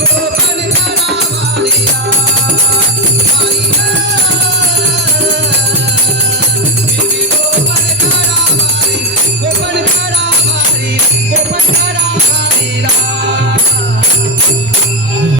গো